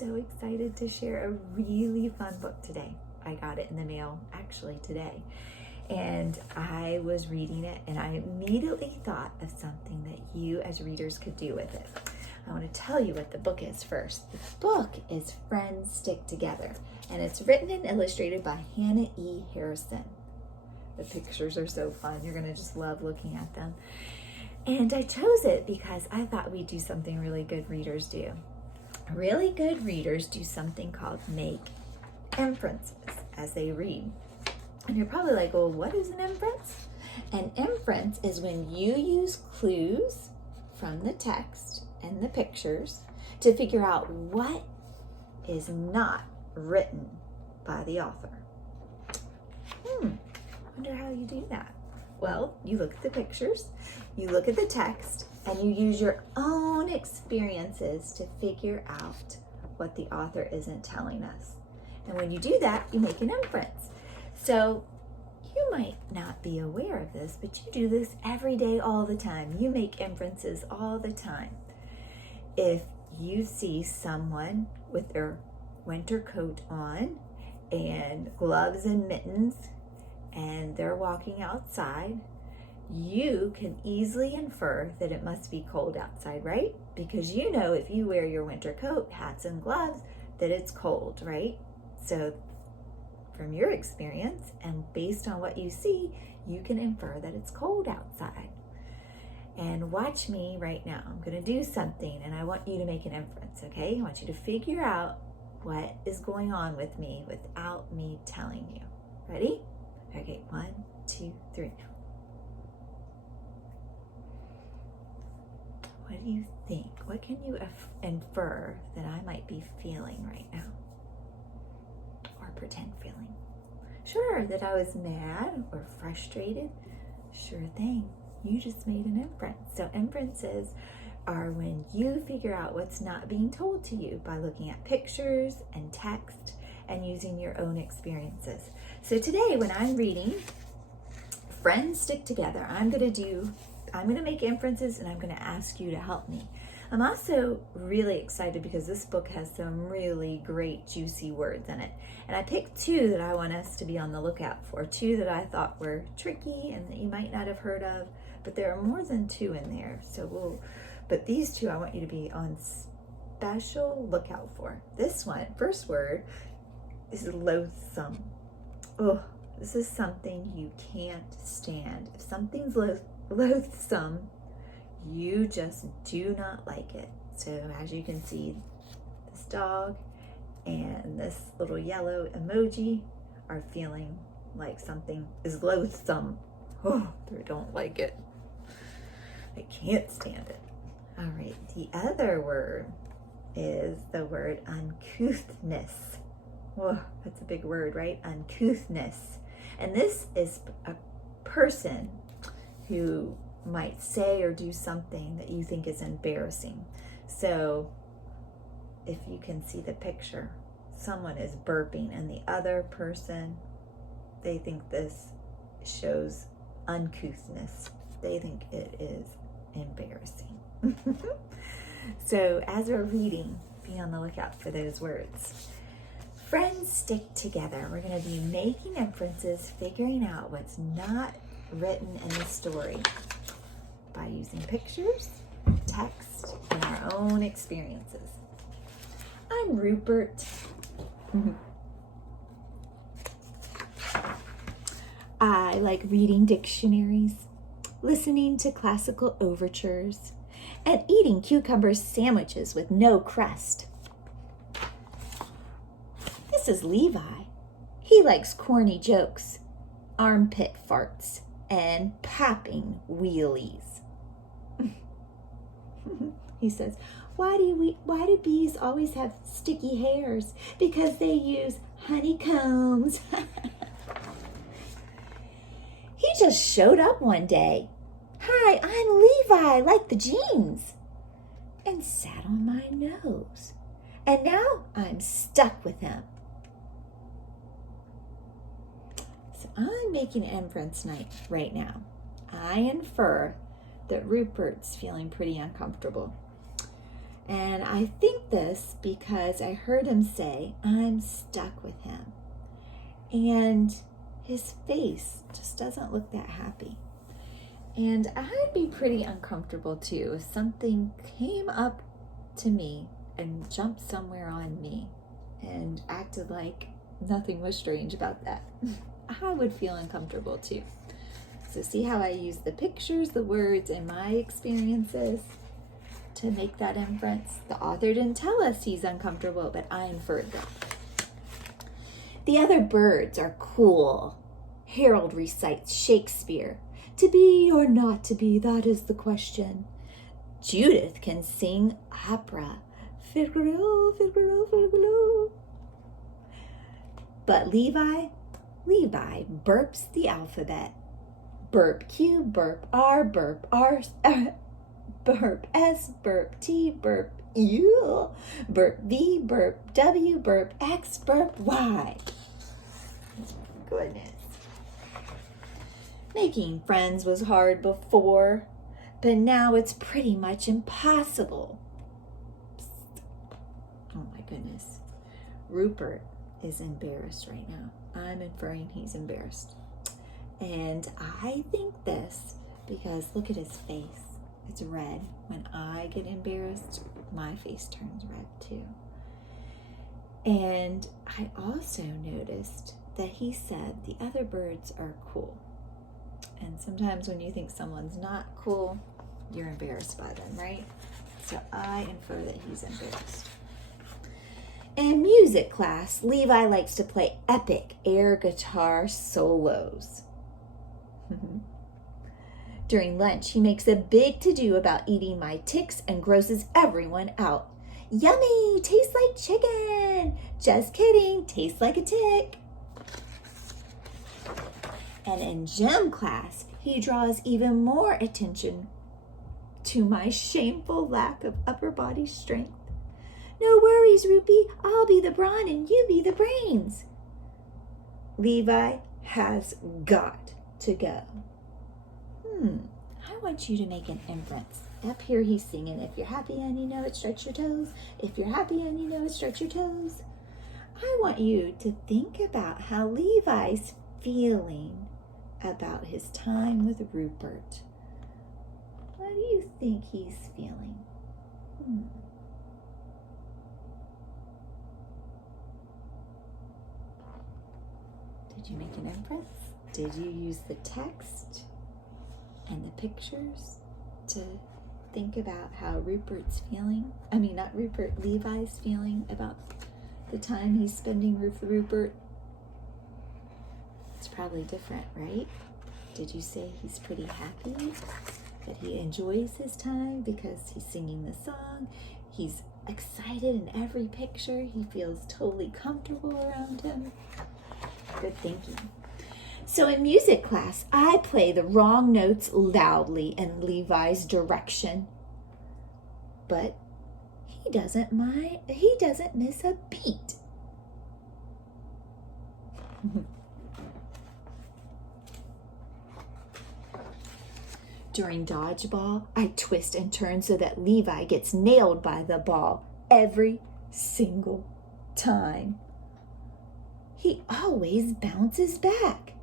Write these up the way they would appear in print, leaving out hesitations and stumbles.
so excited to share a really fun book today. I got it in the mail actually today. And I was reading it and I immediately thought of something that you as readers could do with it. I want to tell you what the book is first. The book is Friends Stick Together, and it's written and illustrated by Hannah E. Harrison. The pictures are so fun. You're going to just love looking at them. And I chose it because I thought we'd do something really good readers do. Really good readers do something called make inferences as they read. And you're probably like, well, what is an inference? An inference is when you use clues from the text and the pictures to figure out what is not written by the author. Wonder how you do that. Well, you look at the pictures, you look at the text, and you use your own experiences to figure out what the author isn't telling us. And when you do that, you make an inference. So you might not be aware of this, but you do this every day, all the time. You make inferences all the time. If you see someone with their winter coat on and gloves and mittens, and they're walking outside, you can easily infer that it must be cold outside, right? Because you know if you wear your winter coat, hats, and gloves, that it's cold, right? So from your experience and based on what you see, you can infer that it's cold outside. And watch me right now. I'm going to do something and I want you to make an inference, okay? I want you to figure out what is going on with me without me telling you. Ready? Okay, 1, 2, 3. What do you think? What can you infer that I might be feeling right now? Or pretend feeling? Sure, that I was mad or frustrated. Sure thing. You just made an inference. So inferences are when you figure out what's not being told to you by looking at pictures and text and using your own experiences. So today when I'm reading Friends Stick Together, I'm going to make inferences and I'm going to ask you to help me. I'm also really excited because this book has some really great juicy words in it. And I picked 2 that I want us to be on the lookout for. 2 that I thought were tricky and that you might not have heard of, but there are more than 2 in there. But these 2 I want you to be on special lookout for. This one, first word, is loathsome. Oh, this is something you can't stand. If something's loathsome, you just do not like it. So as you can see, this dog and this little yellow emoji are feeling like something is loathsome. Oh, they don't like it. I can't stand it. All right, the other word is the word uncouthness. Whoa, that's a big word, right? Uncouthness. And this is a person who might say or do something that you think is embarrassing. So if you can see the picture, someone is burping and the other person, they think this shows uncouthness. They think it is embarrassing. So as we're reading, be on the lookout for those words. Friends stick together. We're going to be making inferences, figuring out what's not written in the story by using pictures, text, and our own experiences. I'm Rupert. I like reading dictionaries, listening to classical overtures, and eating cucumber sandwiches with no crust. This is Levi. He likes corny jokes, armpit farts, and popping wheelies. He says, why do bees always have sticky hairs? Because they use honeycombs. He just showed up one day. Hi, I'm Levi, like the jeans, and sat on my nose. And now I'm stuck with him. So I'm making inference night right now. I infer that Rupert's feeling pretty uncomfortable. And I think this because I heard him say, I'm stuck with him. And his face just doesn't look that happy. And I'd be pretty uncomfortable too if something came up to me and jumped somewhere on me and acted like nothing was strange about that. I would feel uncomfortable too. So see how I use the pictures, the words, and my experiences to make that inference? The author didn't tell us he's uncomfortable, but I inferred that. The other birds are cool. Harold recites Shakespeare. To be or not to be, that is the question. Judith can sing opera. Figaro, Figaro, Figaro. But Levi burps the alphabet. Burp Q, burp R, burp S, burp T, burp U, burp V, burp W, burp X, burp Y. Goodness. Making friends was hard before, but now it's pretty much impossible. Oh my goodness. Rupert is embarrassed right now. I'm inferring he's embarrassed. And I think this because look at his face. It's red. When I get embarrassed, my face turns red too. And I also noticed that he said the other birds are cool. And sometimes when you think someone's not cool, you're embarrassed by them, right? So I infer that he's embarrassed. In music class, Levi likes to play epic air guitar solos. During lunch, he makes a big to-do about eating my ticks and grosses everyone out. Yummy, tastes like chicken. Just kidding, tastes like a tick. And in gym class, he draws even more attention to my shameful lack of upper body strength. No worries, Rupee. I'll be the brawn and you be the brains. Levi has got to go. I want you to make an inference. Up here he's singing, if you're happy and you know it, stretch your toes. If you're happy and you know it, stretch your toes. I want you to think about how Levi's feeling about his time with Rupert. What do you think he's feeling? Did you make an inference? Did you use the text and the pictures to think about how Rupert's feeling? I mean, not Rupert, Levi's feeling about the time he's spending with Rupert? It's probably different, right? Did you say he's pretty happy? That he enjoys his time because he's singing the song? He's excited in every picture. He feels totally comfortable around him. Good thinking. So in music class, I play the wrong notes loudly in Levi's direction. But he doesn't mind. He doesn't miss a beat. During dodgeball, I twist and turn so that Levi gets nailed by the ball every single time. He always bounces back.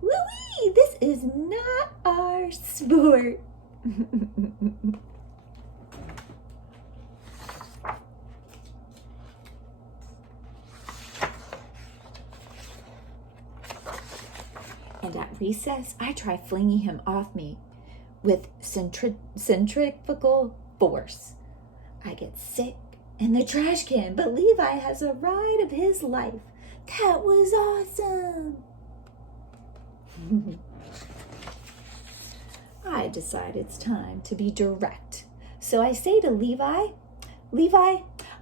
Woo-wee, this is not our sport. And at recess, I try flinging him off me with centrifugal force. I get sick in the trash can, but Levi has a ride of his life. That was awesome. I decide it's time to be direct. So I say to Levi,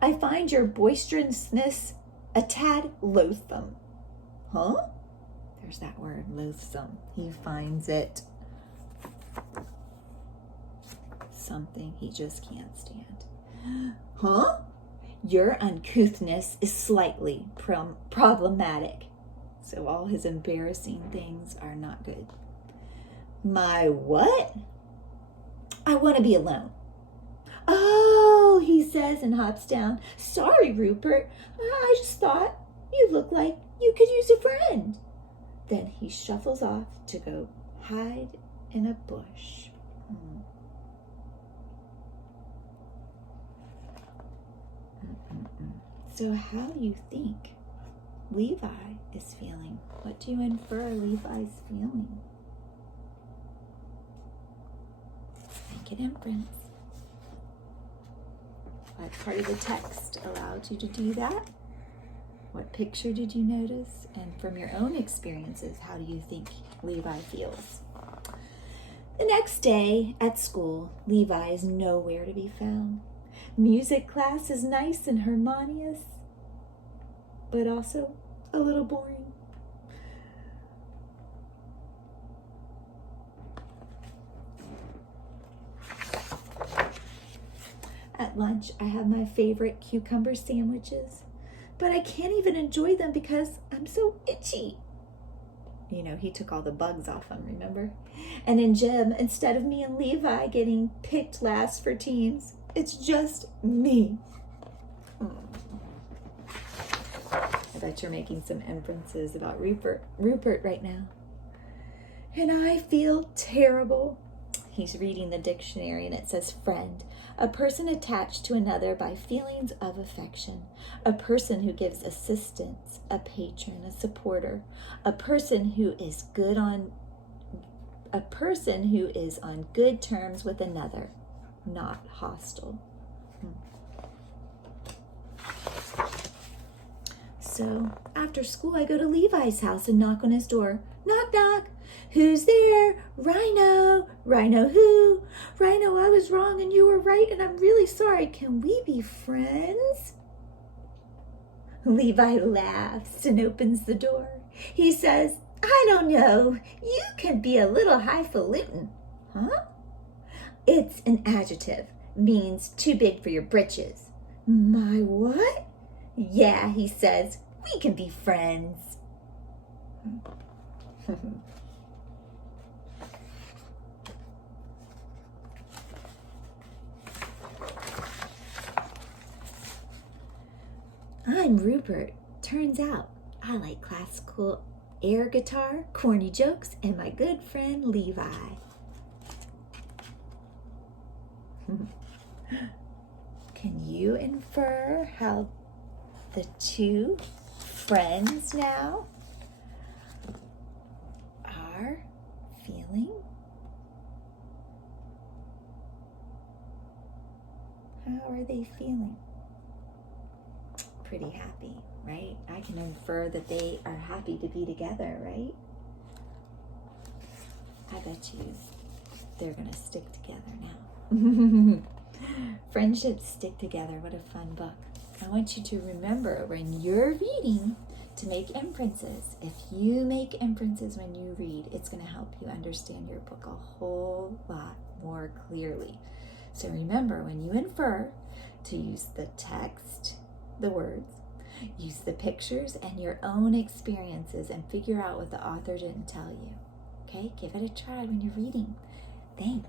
I find your boisterousness a tad loathsome. Huh? There's that word, loathsome. He finds it something he just can't stand. Huh? Your uncouthness is slightly problematic. So all his embarrassing things are not good. My what? I want to be alone. Oh, Oh, he says and hops down. Sorry, Rupert. I just thought you looked like you could use a friend. Then he shuffles off to go hide in a bush. So how do you think Levi is feeling? What do you infer Levi's feeling? Make an inference. What part of the text allowed you to do that? What picture did you notice? And from your own experiences, how do you think Levi feels? The next day at school, Levi is nowhere to be found. Music class is nice and harmonious, but also a little boring. At lunch, I have my favorite cucumber sandwiches, but I can't even enjoy them because I'm so itchy. You know, he took all the bugs off them, remember? And in gym, instead of me and Levi getting picked last for teams, it's just me. I bet you're making some inferences about Rupert right now. And I feel terrible. He's reading the dictionary and it says friend, a person attached to another by feelings of affection, a person who gives assistance, a patron, a supporter, a person who is on good terms with another, not hostile. So after school, I go to Levi's house and knock on his door. Knock, knock. Who's there? Rhino. Rhino who? Rhino, I was wrong and you were right and I'm really sorry. Can we be friends? Levi laughs and opens the door. He says, I don't know. You can be a little highfalutin. Huh? It's an adjective. Means too big for your britches. My what? Yeah, he says, we can be friends. I'm Rupert. Turns out I like classical air guitar, corny jokes, and my good friend Levi. Can you infer how the two friends now are feeling? How are they feeling? Pretty happy, right? I can infer that they are happy to be together, right? I bet you they're gonna stick together now. Friendships stick together. What a fun book. I want you to remember when you're reading to make inferences. If you make inferences when you read, it's going to help you understand your book a whole lot more clearly. So remember, when you infer, to use the text, the words, use the pictures and your own experiences and figure out what the author didn't tell you. Okay? Give it a try when you're reading. Thanks.